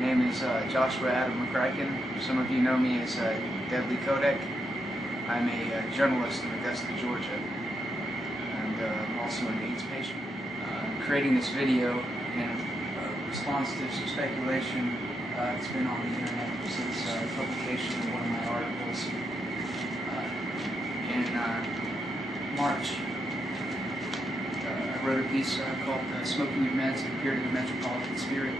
name is Joshua Adam McCracken. Some of you know me as Deadly Kodak. I'm a journalist in Augusta, Georgia, and I'm also an AIDS patient. I'm creating this video in response to some speculation that's been on the internet since publication of one of my articles in March. I wrote a piece called Smoking Your Meds and Appeared in the Metropolitan Spirit,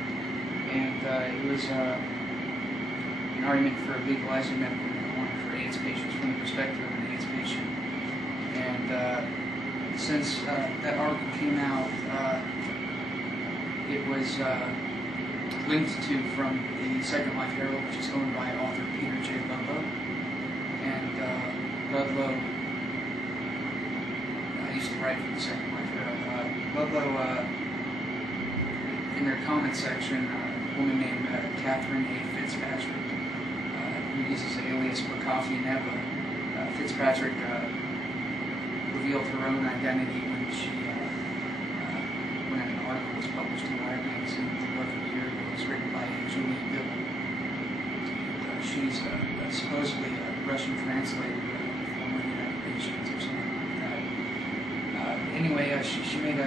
and it was an argument for legalizing medical marijuana for AIDS patients from the perspective of an AIDS patient. And since that article came out, it was linked to from the Second Life Herald, which is owned by author Peter J. Ludlow. And Ludlow, I used to write for the Second Life Herald. Ludlow, in their comment section, a woman named Catherine Fitzpatrick, who uses the alias Prokofy Neva. Fitzpatrick revealed her own identity when an article was published in Wired magazine about a year ago. It was written by Julia Bill. She's supposedly a Russian translator of former United Nations or something like that. Anyway, she made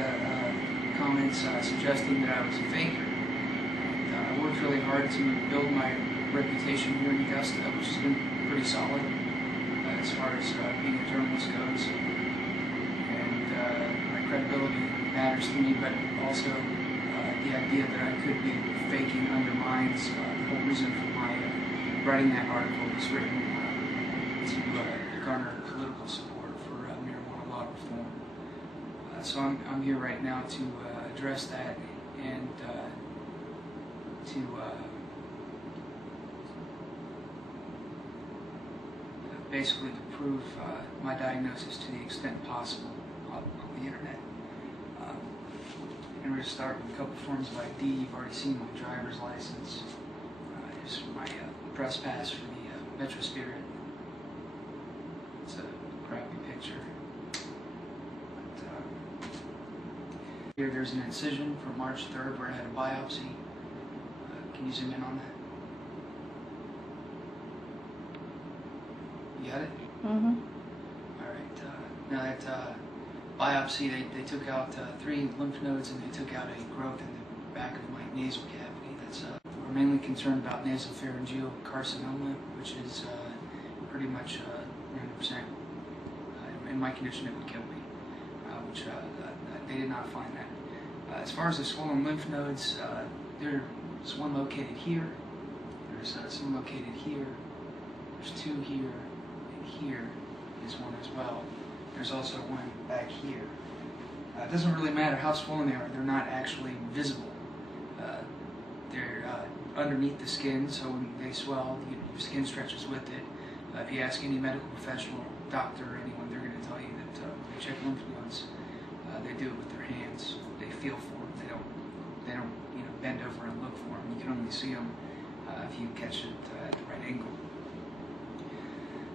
comments suggesting that I was a faker. And I worked really hard to build my reputation here in Augusta, which has been pretty solid as far as being a journalist goes. And my credibility matters to me, but also the idea that I could be faking undermines the whole reason for my writing that article was written to garner political support for marijuana law reform. So I'm here right now to address that and to basically to prove my diagnosis to the extent possible on the internet. And we're going to start with a couple forms of ID. You've already seen my driver's license. Here's my press pass for the Metro Spirit. It's a crappy picture. But, here there's an incision from March 3rd where I had a biopsy. Can you zoom in on that? You got it? Mm-hmm. All right. Now that biopsy, they took out 3 lymph nodes and they took out a growth in the back of my nasal cavity. That's we're mainly concerned about nasopharyngeal carcinoma, which is pretty much 90%. In my condition, it would kill me, which they did not find that. As far as the swollen lymph nodes, there's one located here. There's some located here. There's 2 here. Here is one as well. There's also one back here. It doesn't really matter how swollen they are, they're not actually visible. They're underneath the skin, so when they swell, your skin stretches with it. If you ask any medical professional, doctor, or anyone, they're going to tell you that when they check lymph nodes, they do it with their hands. They feel for them. They don't bend over and look for them. You can only see them if you catch it at the right angle.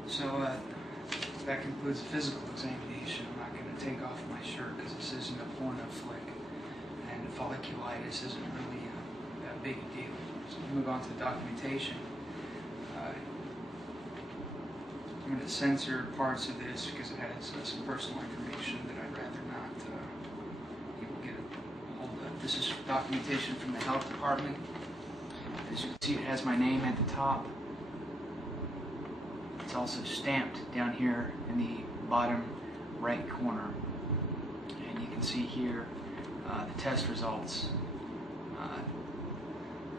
So that concludes the physical examination. I'm not going to take off my shirt because this isn't a porno flick, and folliculitis isn't really that big a deal. So we'll move on to the documentation. I'm going to censor parts of this because it has some personal information that I'd rather not people get a hold of. This is documentation from the health department. As you can see, it has my name at the top. It's also stamped down here in the bottom right corner. And you can see here the test results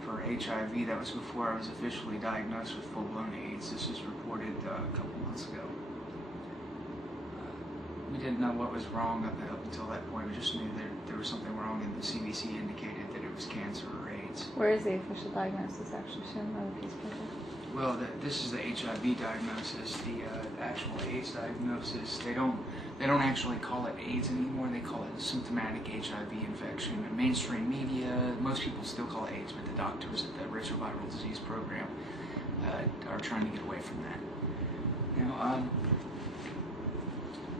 for HIV. That was before I was officially diagnosed with full-blown AIDS. This was reported a couple months ago. We didn't know what was wrong up until that point. We just knew that there was something wrong, and the CDC indicated that it was cancer or AIDS. Where is the official diagnosis actually shown on the piece of paper? Well, this is the HIV diagnosis. The actual AIDS diagnosis, they don't actually call it AIDS anymore. They call it a symptomatic HIV infection. In mainstream media, most people still call it AIDS, but the doctors at the Retroviral Disease Program are trying to get away from that. Now,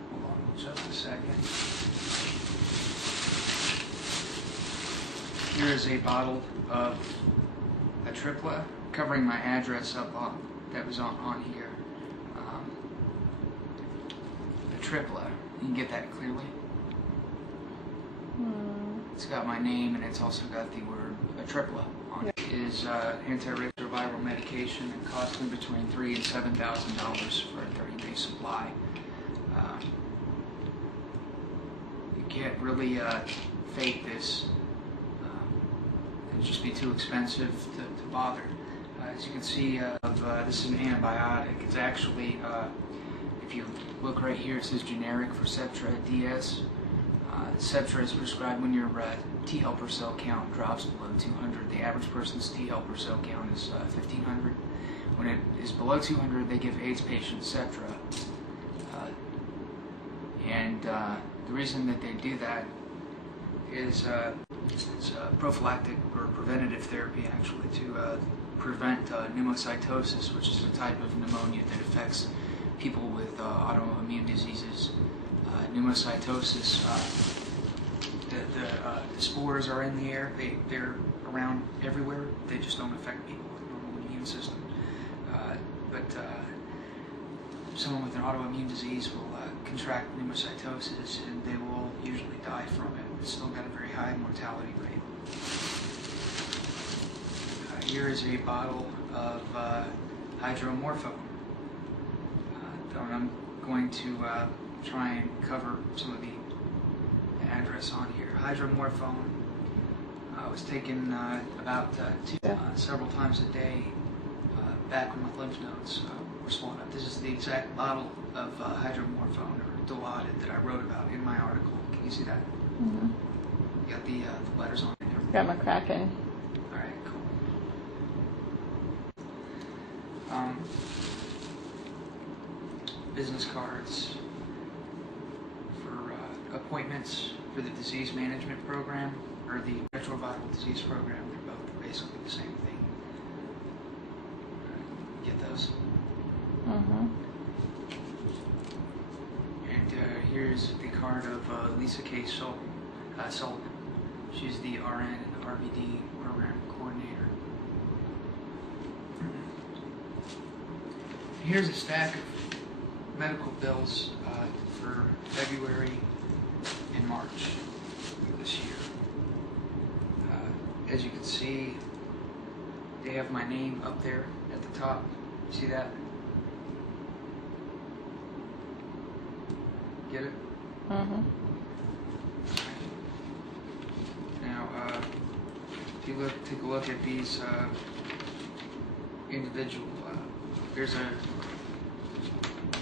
hold on just a second. Here is a bottle of a triplet covering my address up on that was on here. A triplet. You can get that clearly. It's got my name and it's also got the word triplet on it. It is antiretroviral medication and costs me between $3,000 and $7,000 for a 30-day supply. You can't really fake this. It'd just be too expensive to bother. As you can see, this is an antibiotic. It's actually, if you look right here, it says generic for Septra DS. Septra is prescribed when your T helper cell count drops below 200. The average person's T helper cell count is 1,500. When it is below 200, they give AIDS patients Septra. The reason that they do that is it's prophylactic or preventative therapy, actually, to prevent pneumocytosis, which is a type of pneumonia that affects people with autoimmune diseases. Pneumocytosis, the spores are in the air. They're around everywhere. They just don't affect people with a normal immune system. But someone with an autoimmune disease will contract pneumocytosis, and they will usually die from it. It's still got a very high mortality rate. Here is a bottle of hydromorphone. I'm going to try and cover some of the address on here. Hydromorphone was taken about several times a day back when my lymph nodes were swollen up. This is the exact bottle of hydromorphone or Dilaudid that I wrote about in my article. Can you see that? Mm-hmm. You got the letters on it. Got my cracking. All right, cool. Business cards for appointments for the disease management program or the retroviral disease program. They're both basically the same thing. Get those? Mm-hmm. And here's the card of Lisa K. Sullivan. She's the RN and RVD program coordinator. Here's a stack of medical bills for February and March this year. As you can see, they have my name up there at the top. See that? Get it? Mm-hmm. Now, if you take a look at these individual,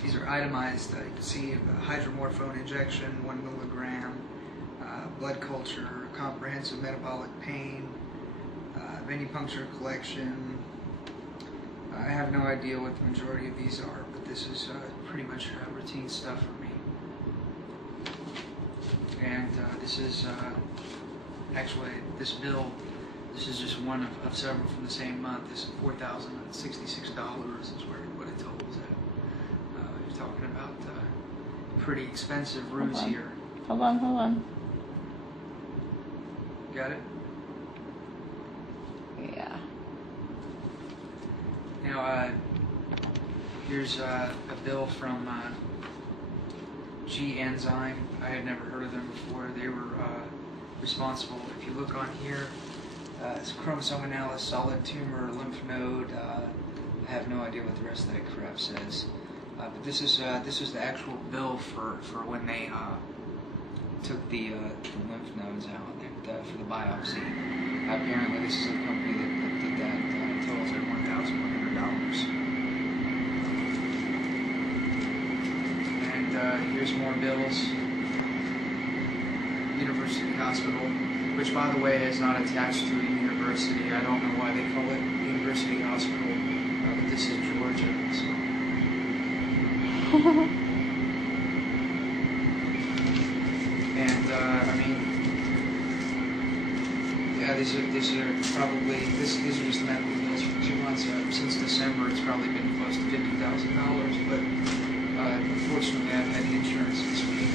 these are itemized. You can see hydromorphone injection, 1 milligram, blood culture, comprehensive metabolic pain, venipuncture collection. I have no idea what the majority of these are, but this is pretty much routine stuff for me. And this is actually, this bill, this is just one of several from the same month. This is $4,066 is what it totals at. You're talking about pretty expensive ruse here. Hold on. Got it? Yeah. Now, here's a bill from G Enzyme. I had never heard of them before. They were responsible, if you look on here, it's chromosome analysis, solid tumor, lymph node. I have no idea what the rest of that crap says. But this is the actual bill for when they took the lymph nodes out for the biopsy. Apparently, this is a company that did that. It totals at $1,100. And here's more bills. University Hospital, which, by the way, is not attached to a university. I don't know why they call it University Hospital, but this is Georgia. So. And I mean, yeah, these are probably these are just medical bills for 2 months. Since December, it's probably been close to $50,000. But unfortunately, I've had insurance this week.